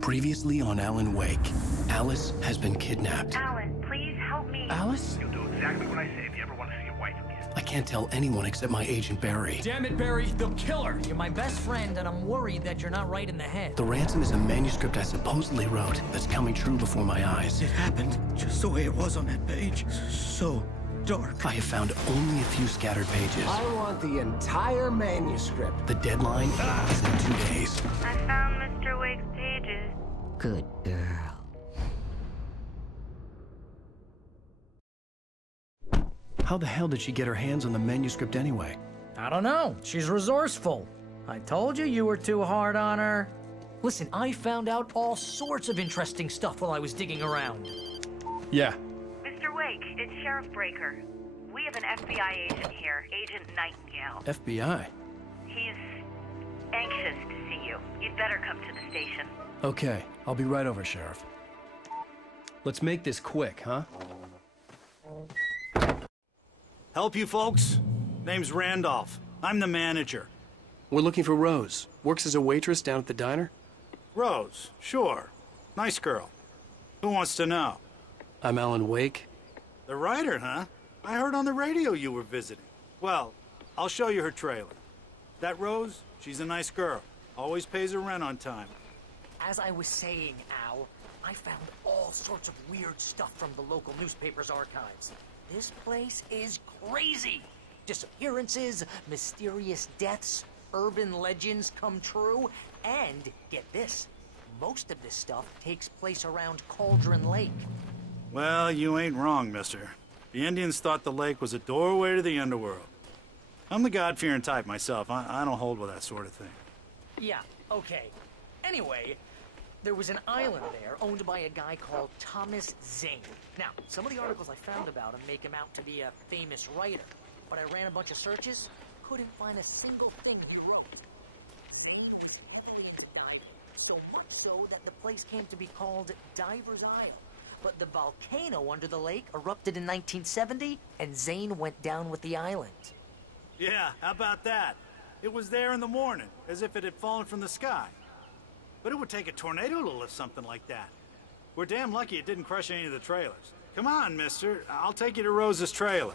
Previously on Alan Wake, Alice has been kidnapped. Alan, please help me. Alice? You'll do exactly what I say if you ever want to see your wife again. I can't tell anyone except my agent Barry. Damn it, Barry, they'll kill her! You're my best friend, and I'm worried that you're not right in the head. The ransom is a manuscript I supposedly wrote that's coming true before my eyes. It happened just the way it was on that page. So dark. I have found only a few scattered pages. I want the entire manuscript. The deadline is in 2 days. I found Mr. Wake's pages. Good girl. How the hell did she get her hands on the manuscript anyway? I don't know. She's resourceful. I told you you were too hard on her. Listen, I found out all sorts of interesting stuff while I was digging around. Yeah. Mr. Wake, it's Sheriff Breaker. We have an FBI agent here, Agent Nightingale. FBI? He's anxious to see you. You'd better come to the station. Okay, I'll be right over, Sheriff. Let's make this quick, huh? Help you folks? Name's Randolph. I'm the manager. We're looking for Rose. Works as a waitress down at the diner. Rose, sure. Nice girl. Who wants to know? I'm Alan Wake. The writer, huh? I heard on the radio you were visiting. Well, I'll show you her trailer. That Rose, she's a nice girl. Always pays her rent on time. As I was saying, Al, I found all sorts of weird stuff from the local newspaper's archives. This place is crazy. Disappearances, mysterious deaths, urban legends come true, and get this, most of this stuff takes place around Cauldron Lake. Well, you ain't wrong, mister. The Indians thought the lake was a doorway to the underworld. I'm the God-fearing type myself. I don't hold with that sort of thing. Yeah, okay. Anyway, there was an island there owned by a guy called Thomas Zane. Now, some of the articles I found about him make him out to be a famous writer, but I ran a bunch of searches, couldn't find a single thing he wrote. Zane was heavily into diving, so much so that the place came to be called Diver's Isle. But the volcano under the lake erupted in 1970, and Zane went down with the island. Yeah, how about that? It was there in the morning, as if it had fallen from the sky. But it would take a tornado to lift something like that. We're damn lucky it didn't crush any of the trailers. Come on, mister. I'll take you to Rose's trailer.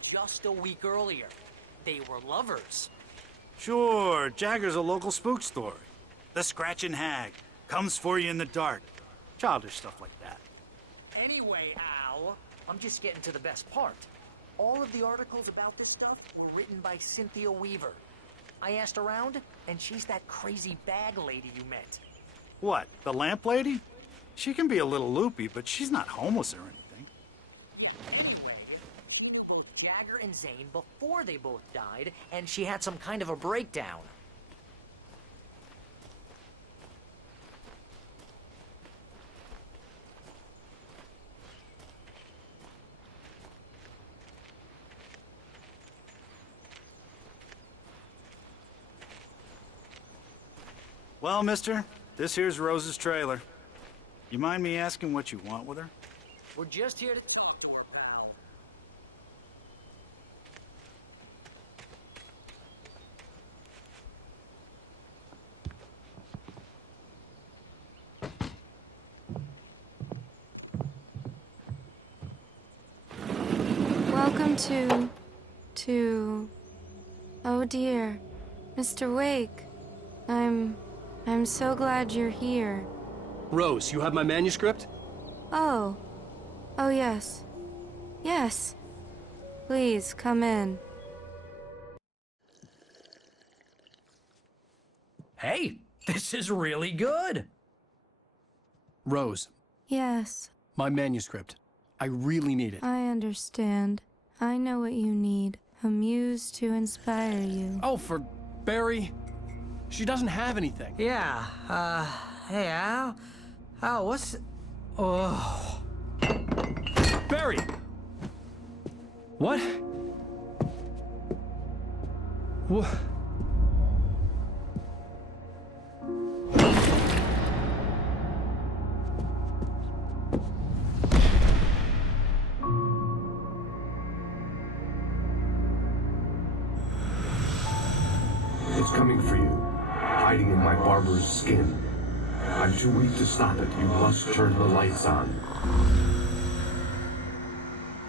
Just a week earlier. They were lovers. Sure, Jagger's a local spook story. The Scratching Hag comes for you in the dark. Childish stuff like that. Anyway, Al, I'm just getting to the best part. All of the articles about this stuff were written by Cynthia Weaver. I asked around, and she's that crazy bag lady you met. What, the lamp lady? She can be a little loopy, but she's not homeless or anything. Jagger and Zane before they both died, and she had some kind of a breakdown. Well, mister, this here's Rose's trailer. You mind me asking what you want with her? We're just here to talk to her, pal. Welcome to... Oh dear, Mr. Wake. I'm so glad you're here. Rose, you have my manuscript? Oh. Oh yes. Yes. Please, come in. Hey, this is really good. Rose, Yes, my manuscript. I really need it. I understand. I know what you need. a muse to inspire you. Oh, for Barry. She doesn't have anything. Yeah, hey, Al? Al, what's... Oh... Barry! What? What? It's coming for you, hiding in my barber's skin. I'm too weak to stop it. You must turn the lights on.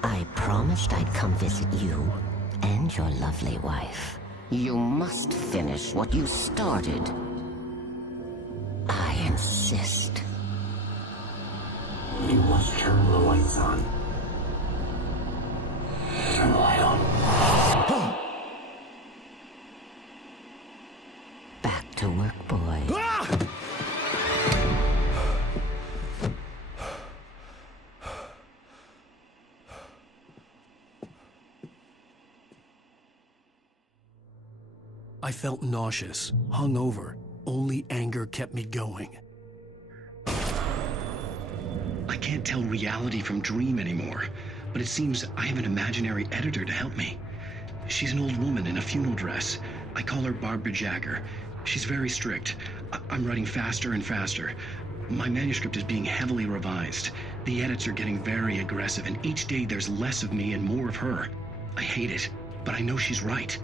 I promised I'd come visit you and your lovely wife. You must finish what you started. I insist. You must turn the lights on. Turn the light on. Back to work, boy. I felt nauseous, hungover. Only anger kept me going. I can't tell reality from dream anymore, but it seems I have an imaginary editor to help me. She's an old woman in a funeral dress. I call her Barbara Jagger. She's very strict. I'm writing faster and faster. My manuscript is being heavily revised. The edits are getting very aggressive, and each day there's less of me and more of her. I hate it, but I know she's right.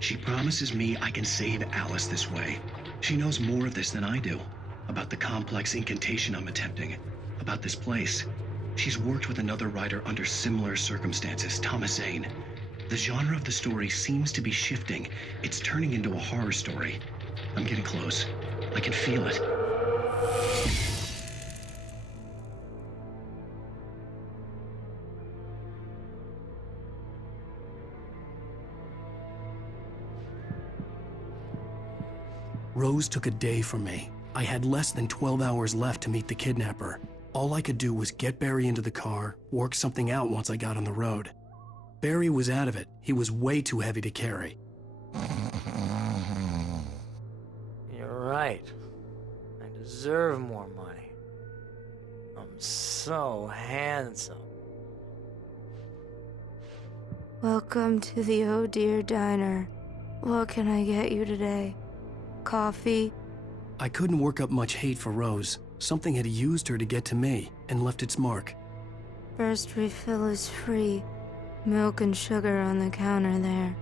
She promises me I can save Alice this way. She knows more of this than I do. About the complex incantation I'm attempting. About this place. She's worked with another writer under similar circumstances, Thomas Zane. The genre of the story seems to be shifting. It's turning into a horror story. I'm getting close. I can feel it. Rose took a day from me. I had less than 12 hours left to meet the kidnapper. All I could do was get Barry into the car, work something out once I got on the road. Barry was out of it. He was way too heavy to carry. You're right. I deserve more money. I'm so handsome. Welcome to the Oh Dear Diner. What can I get you today? Coffee? I couldn't work up much hate for Rose. Something had used her to get to me and left its mark. First refill is free. Milk and sugar on the counter there.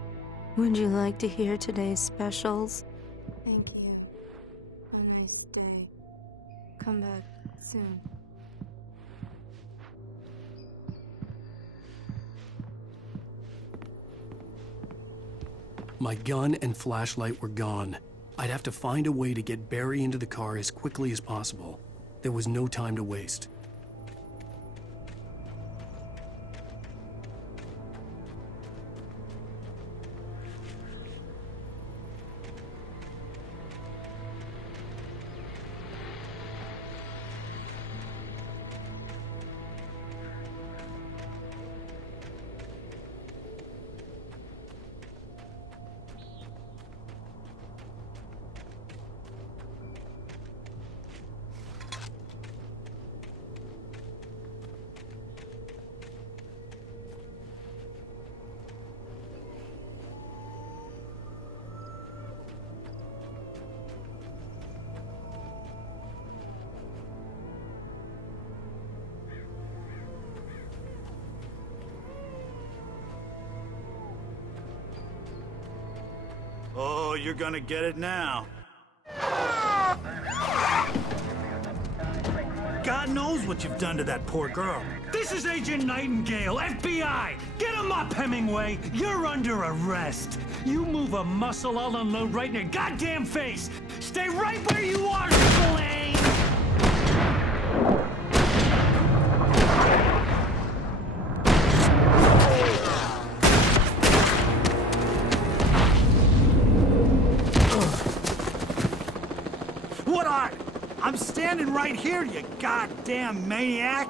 Would you like to hear today's specials? Thank you. Have a nice day. Come back soon. My gun and flashlight were gone. I'd have to find a way to get Barry into the car as quickly as possible. There was no time to waste. Oh, you're gonna get it now. God knows what you've done to that poor girl. This is Agent Nightingale, FBI! Get him up, Hemingway! You're under arrest! You move a muscle, I'll unload right in your goddamn face! Stay right where you are, Spillane! I'm standing right here, you goddamn maniac!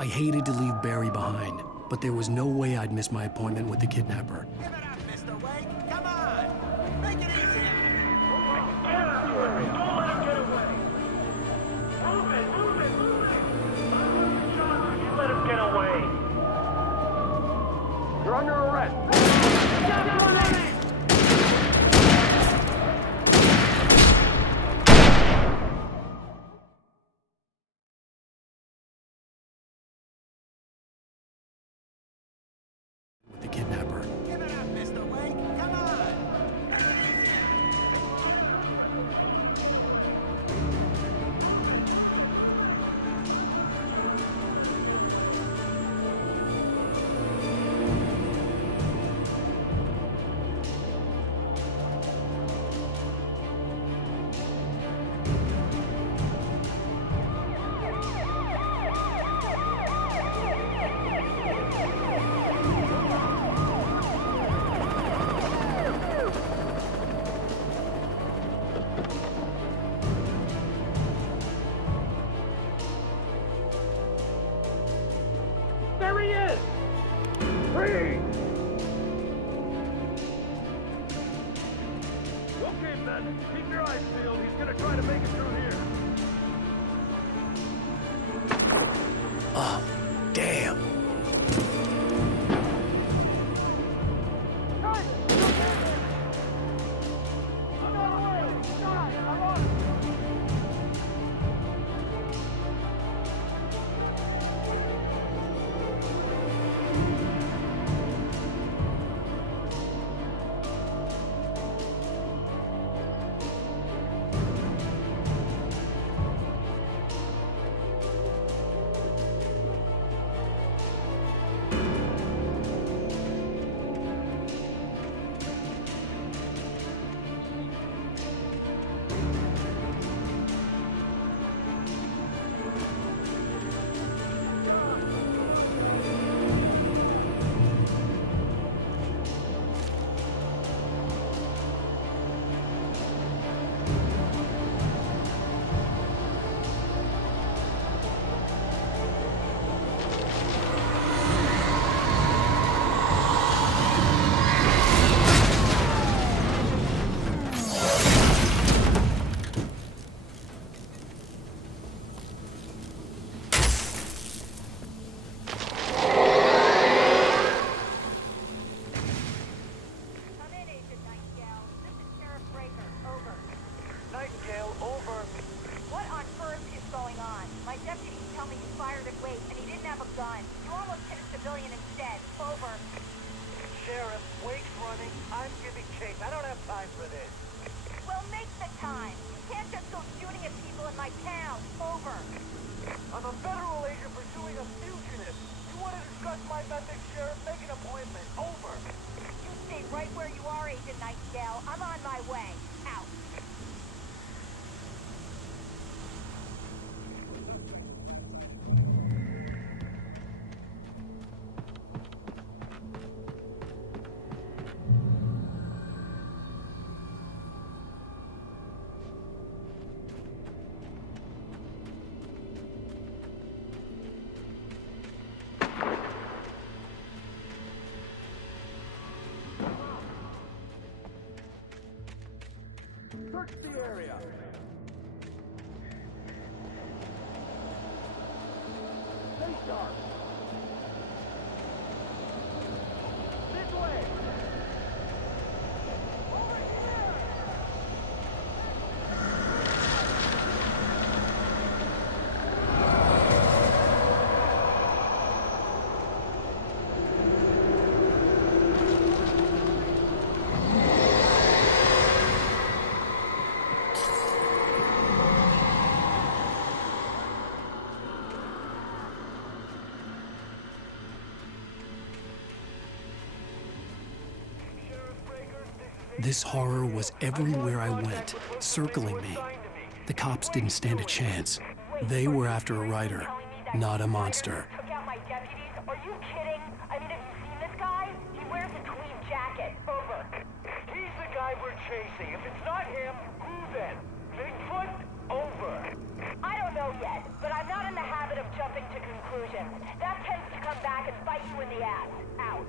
I hated to leave Barry behind, but there was no way I'd miss my appointment with the kidnapper. Give it up, Mr. Wake! Come on! Make it easy! Don't let him get away! Move it! You let him get away! You're under arrest! With the kidnapper. Give it up, Mr. Wake! Come on! Make it easy! There he is! Free! Okay, men. Keep your eyes peeled. He's gonna try to make it through here. Oh, damn. Nightingale, over. What on earth is going on? My deputies tell me you fired at Wake and he didn't have a gun. You almost hit a civilian instead. Over. Sheriff, Wake's running. I'm giving chase. I don't have time for this. Well, make the time. You can't just go shooting at people in my town. Over. I'm a federal agent pursuing a fugitive. You want to discuss my methods, Sheriff? Make an appointment. Over. You stay right where you are, Agent Nightingale. I'm on my way. Out. Search the area. Stay sharp. This way. Over here. This horror was everywhere I went, circling me. The cops didn't stand a chance. They were after a writer, not a monster. Took out my deputies? Are you kidding? I mean, have you seen this guy? He wears a tweed jacket. Over. He's the guy we're chasing. If it's not him, who then? Bigfoot? Over. I don't know yet, but I'm not in the habit of jumping to conclusions. victims. That tends to come back and bite you in the ass. Out.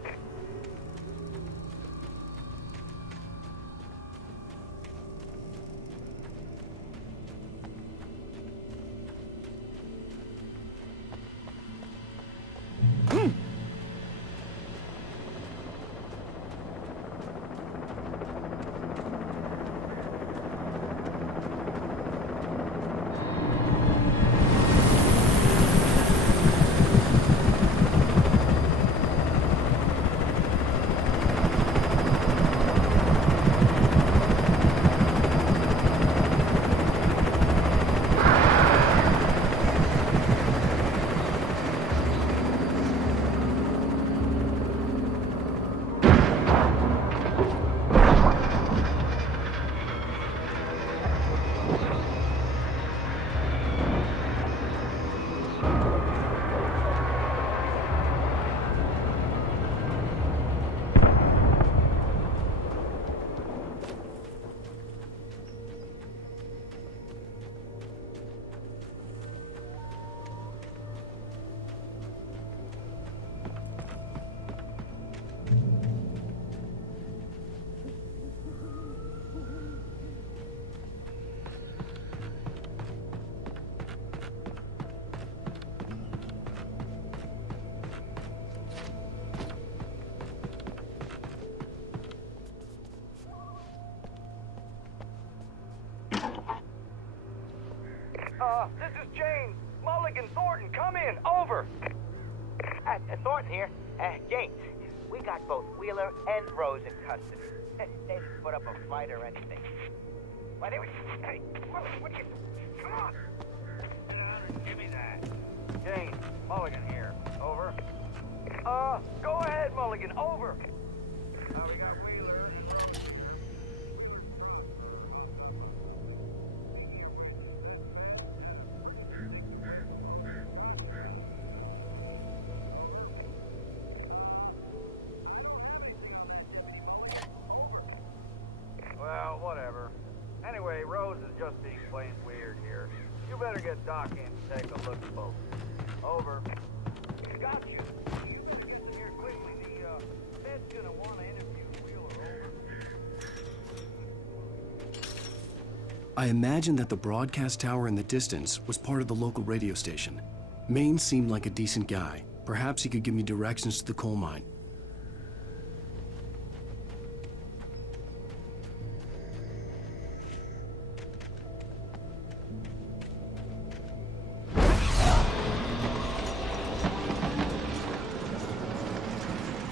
This is James. Mulligan, Thornton, come in. Over. Thornton here. James, we got both Wheeler and Rose in custody. They didn't put up a fight or anything. Why, they were... Hey, what you... Come on. Give me that. James, Mulligan here. Over. Go ahead, Mulligan. Over. We got Wheeler and Rose. Well, whatever. Anyway, Rose is just being plain weird here. You better get Doc in to take a look at both. Over. Got you. You better get in here quickly. The Fed's gonna want to interview Wheeler. Over. I imagined that the broadcast tower in the distance was part of the local radio station. Maine seemed like a decent guy. Perhaps he could give me directions to the coal mine.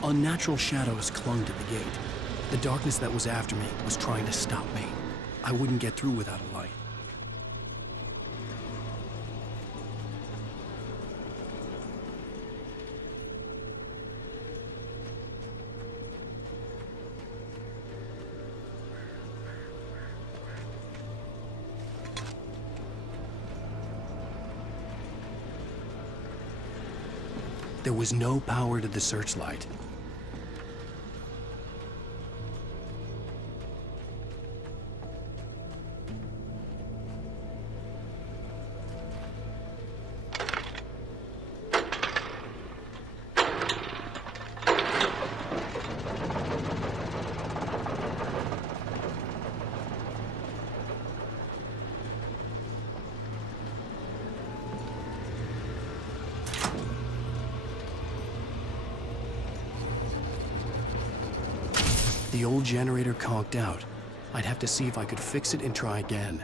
Unnatural shadows clung to the gate. The darkness that was after me was trying to stop me. I wouldn't get through without a light. There was no power to the searchlight. The old generator conked out. I'd have to see if I could fix it and try again.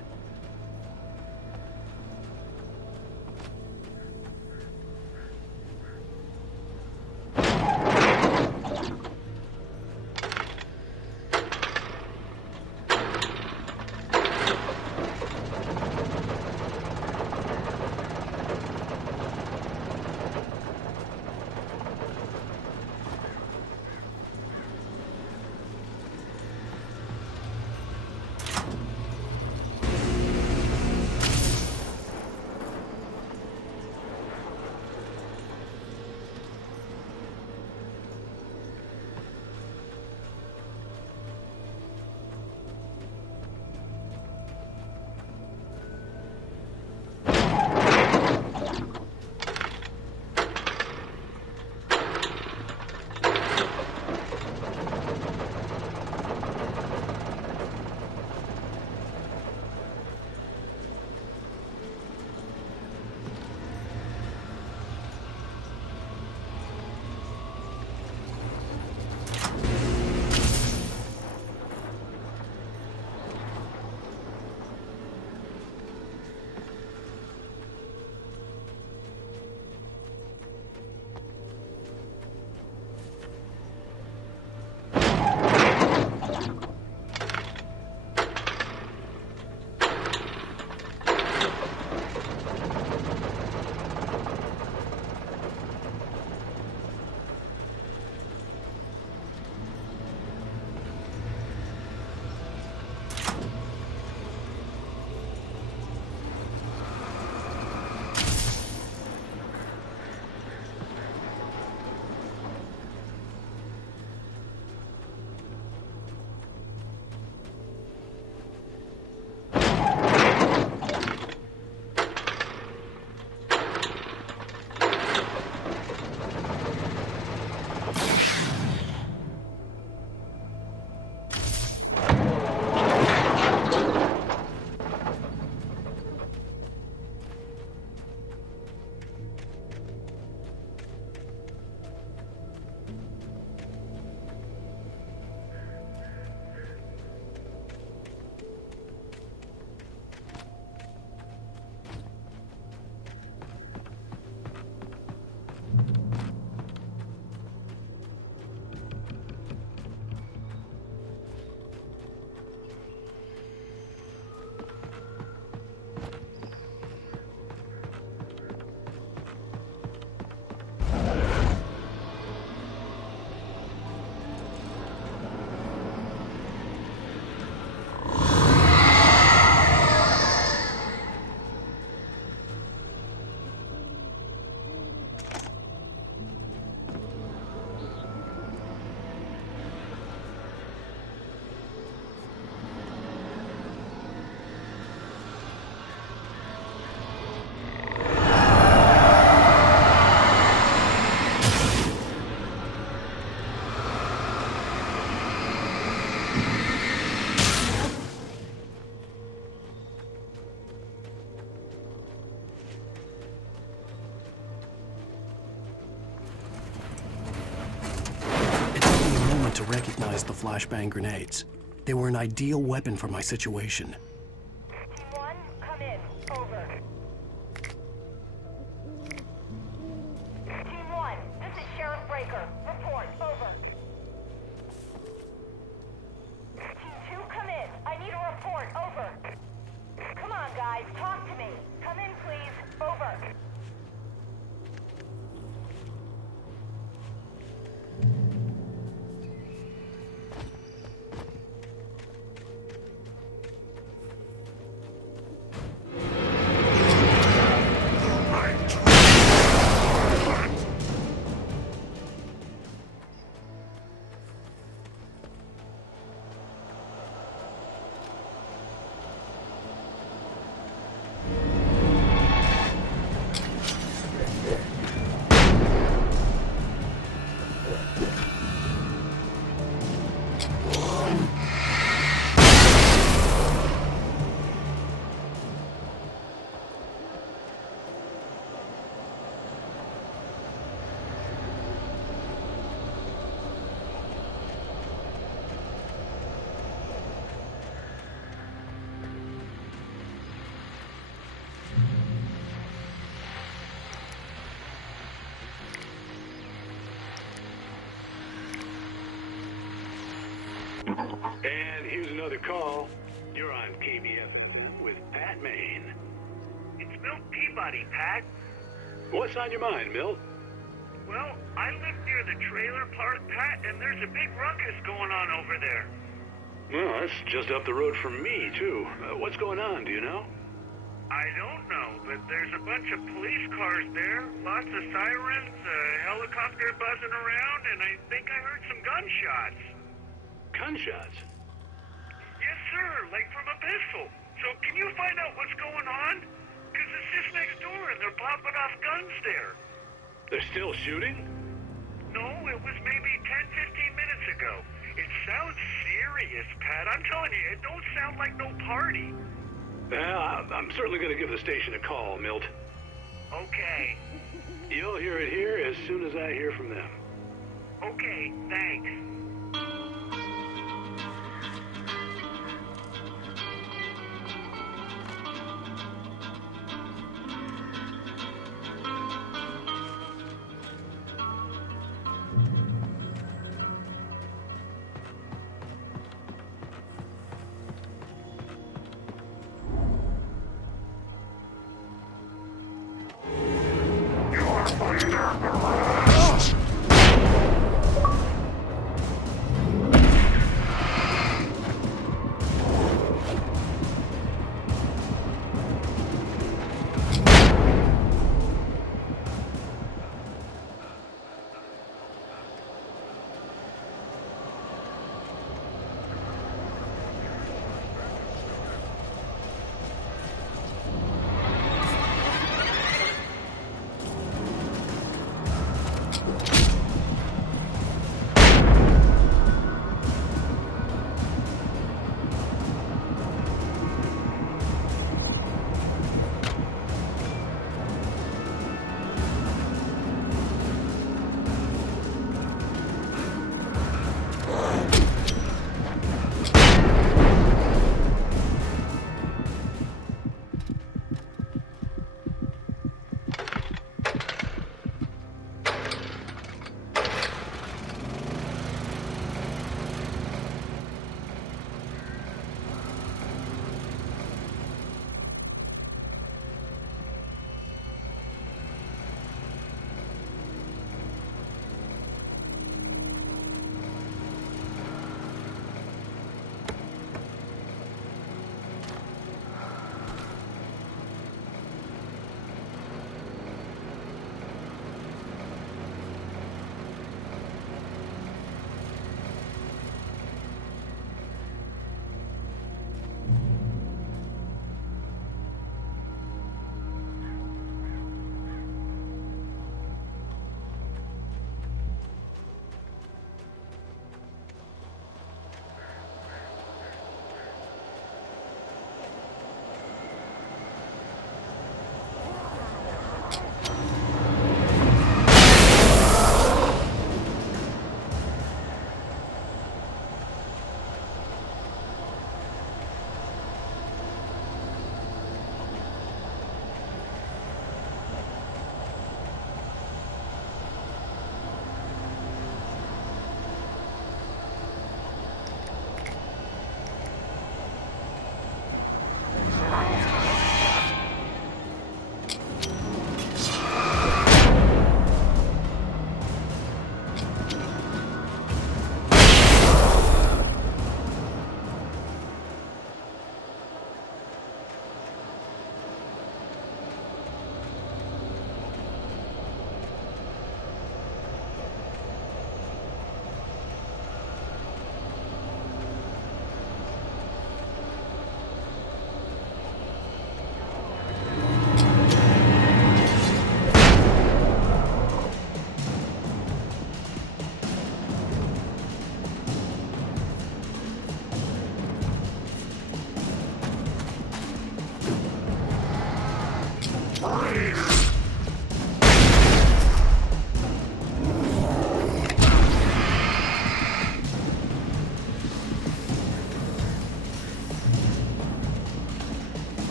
recognize the flashbang grenades. They were an ideal weapon for my situation. Team 1, come in. Over. Team 1, this is Sheriff Breaker. Report. Over. Team 2, come in. I need a report. Over. Come on, guys. Talk to me. Come in, please. Over. And here's another call. You're on KBFM with Pat Maine. It's Milt Peabody, Pat. What's on your mind, Milt? Well, I live near the trailer park, Pat, and there's a big ruckus going on over there. Well, that's just up the road from me, too. What's going on, do you know? I don't know, but there's a bunch of police cars there, lots of sirens, a helicopter buzzing around, and I think I heard some gunshots. Gunshots? Yes, sir, like from a pistol. So can you find out what's going on? Because it's just next door, and they're popping off guns there. They're still shooting? No, it was maybe 10, 15 minutes ago. It sounds serious, Pat. I'm telling you, it don't sound like no party. Well, I'm certainly going to give the station a call, Milt. Okay. You'll hear it here as soon as I hear from them. Okay, thanks.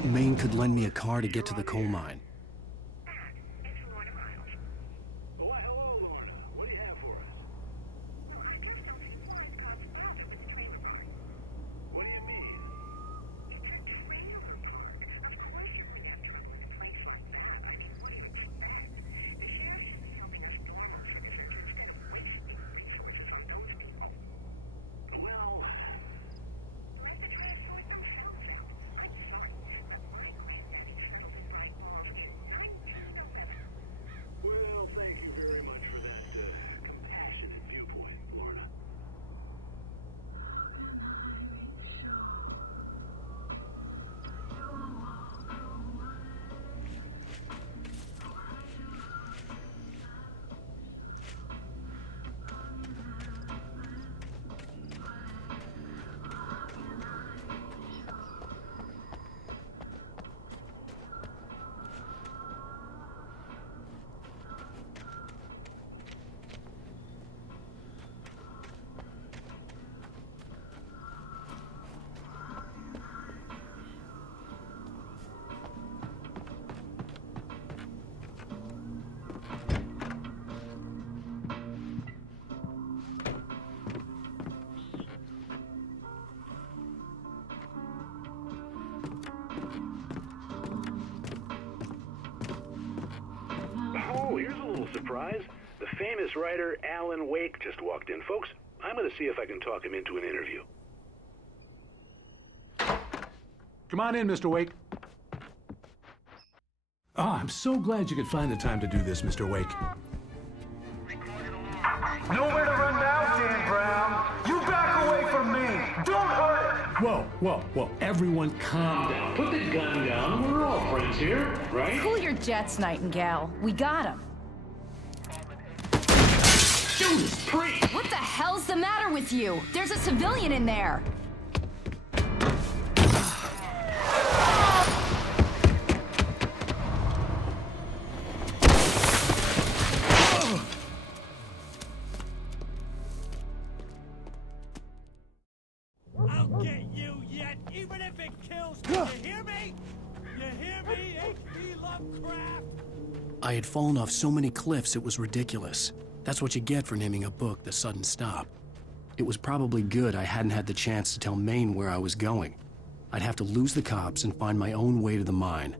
hope Maine could lend me a car to get to the coal mine. Oh, here's a little surprise. The famous writer Alan Wake just walked in. Folks, I'm going to see if I can talk him into an interview. Come on in, Mr. Wake. Oh, I'm so glad you could find the time to do this, Mr. Wake. Nowhere to run now, Dan Brown. You back away from me. Don't hurt it. Whoa, whoa, whoa. Everyone calm down. Put the gun down. We're all friends here, right? Cool your jets, Nightingale. We got him. Judas Priest! What the hell's the matter with you? There's a civilian in there. I'll get you yet, even if it kills me. You hear me? You hear me, H.P. Lovecraft? I had fallen off so many cliffs it was ridiculous. That's what you get for naming a book The Sudden Stop. It was probably good I hadn't had the chance to tell Maine where I was going. I'd have to lose the cops and find my own way to the mine.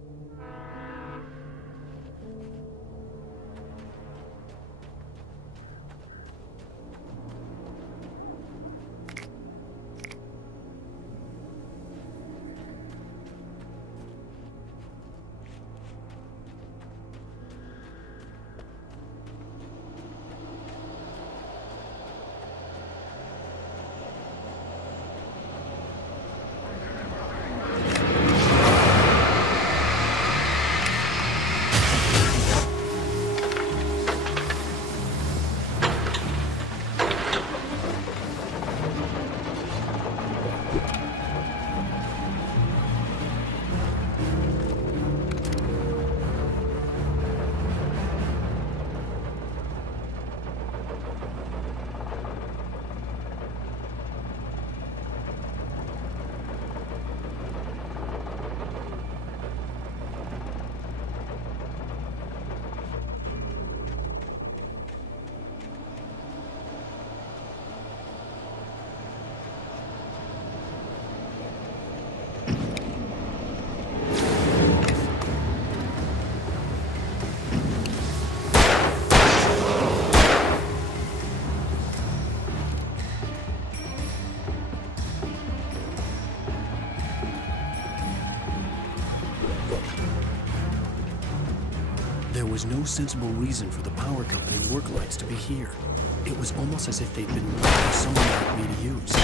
There was no sensible reason for the power company work lights to be here. It was almost as if they'd been made for someone like me to use.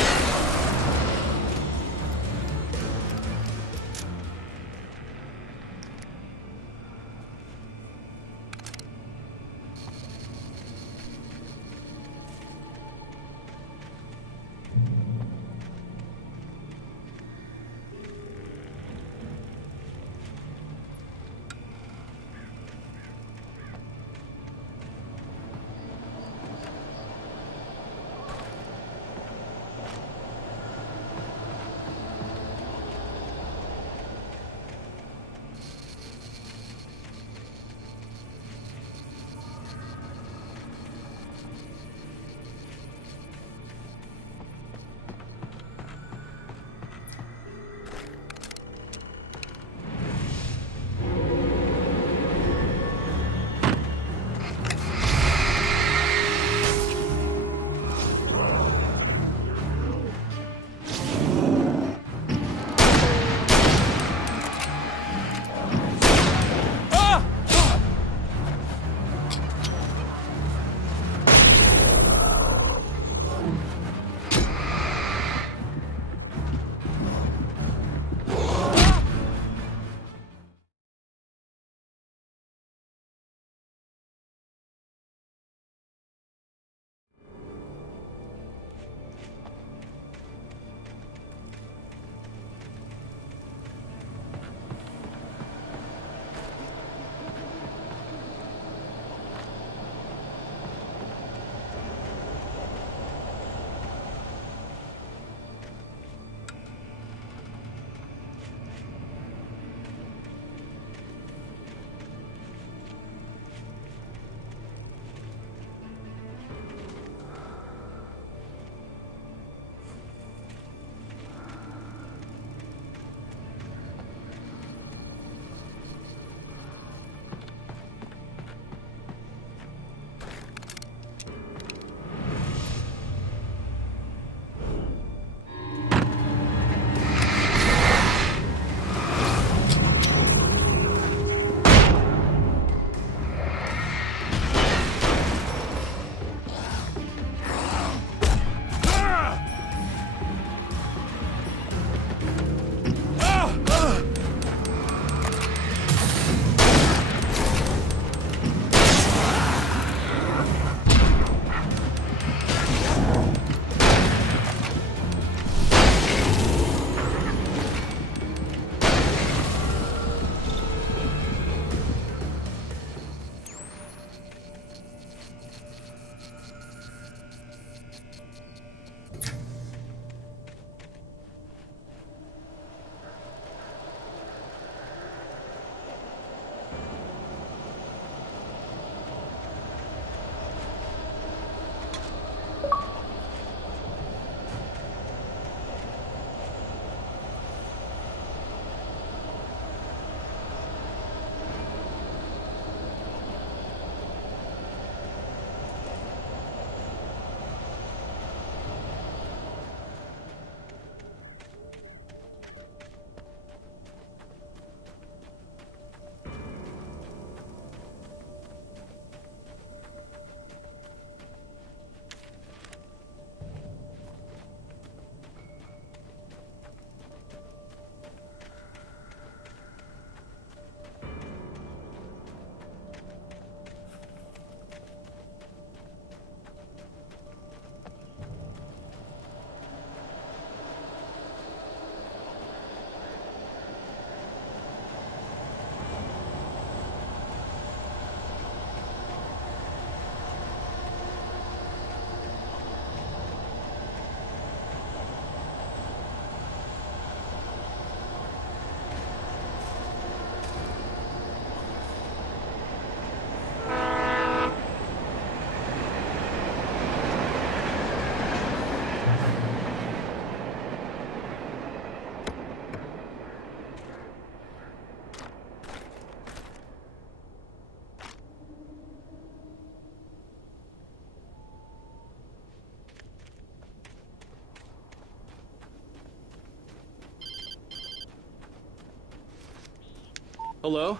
Hello?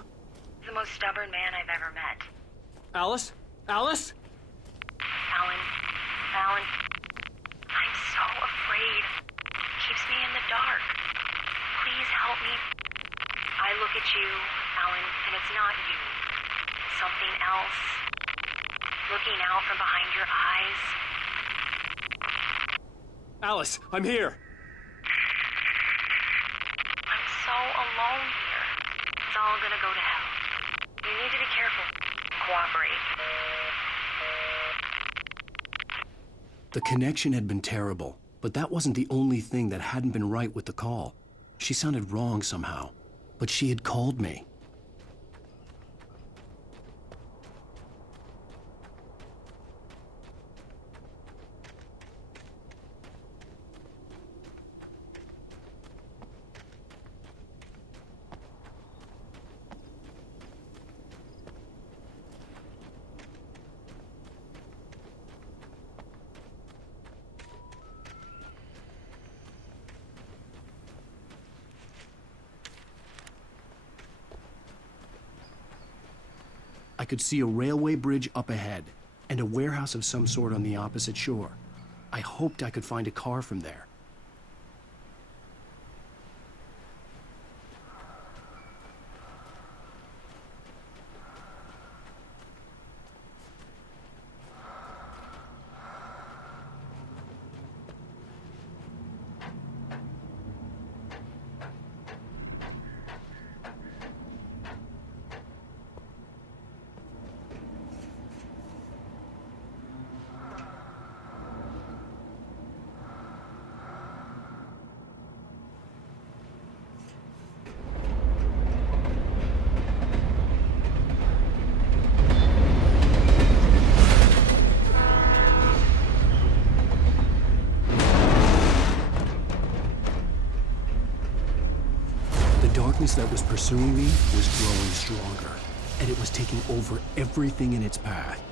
The most stubborn man I've ever met. Alice? Alice? Alan. Alan. I'm so afraid. Keeps me in the dark. Please help me. I look at you, Alan, and it's not you. Something else. Looking out from behind your eyes. Alice, I'm here. I'm so alone here. It's all gonna go to hell. You need to be careful. Cooperate. The connection had been terrible, but that wasn't the only thing that hadn't been right with the call. She sounded wrong somehow, but she had called me. I could see a railway bridge up ahead, and a warehouse of some sort on the opposite shore. I hoped I could find a car from there. The darkness that was pursuing me was growing stronger, and it was taking over everything in its path.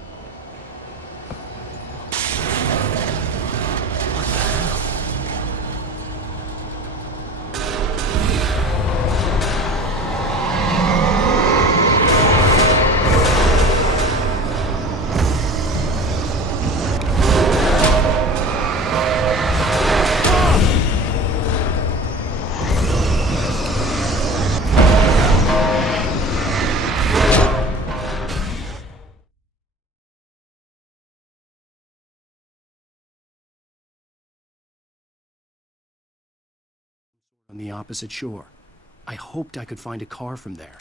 On the opposite shore. I hoped I could find a car from there.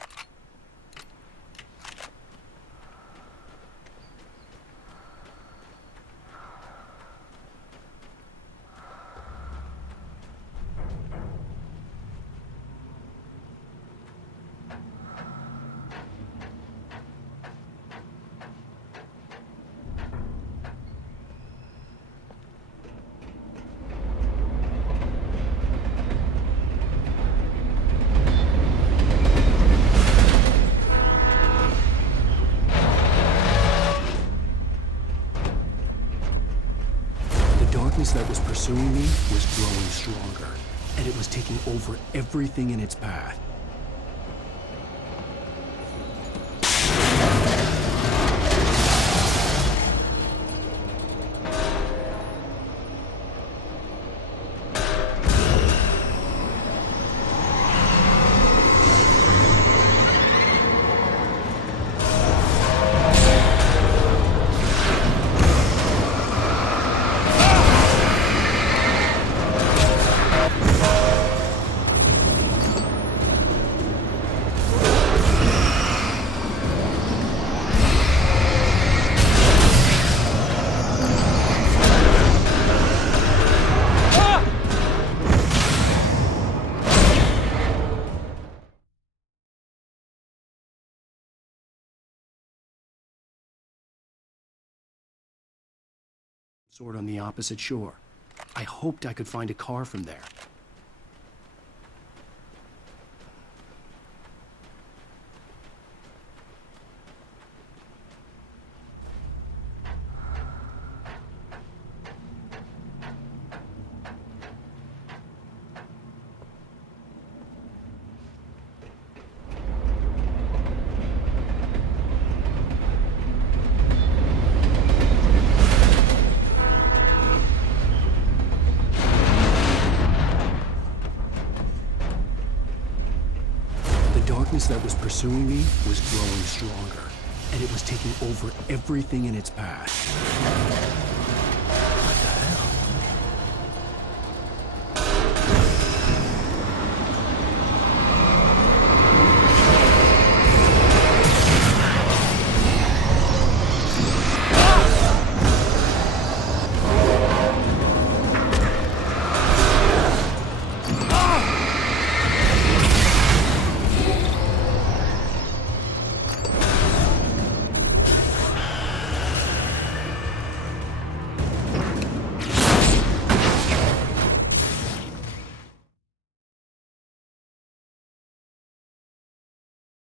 The darkness that was pursuing me was growing stronger, and it was taking over everything in its path. Sort on the opposite shore. I hoped I could find a car from there. that was pursuing me was growing stronger, and it was taking over everything in its path.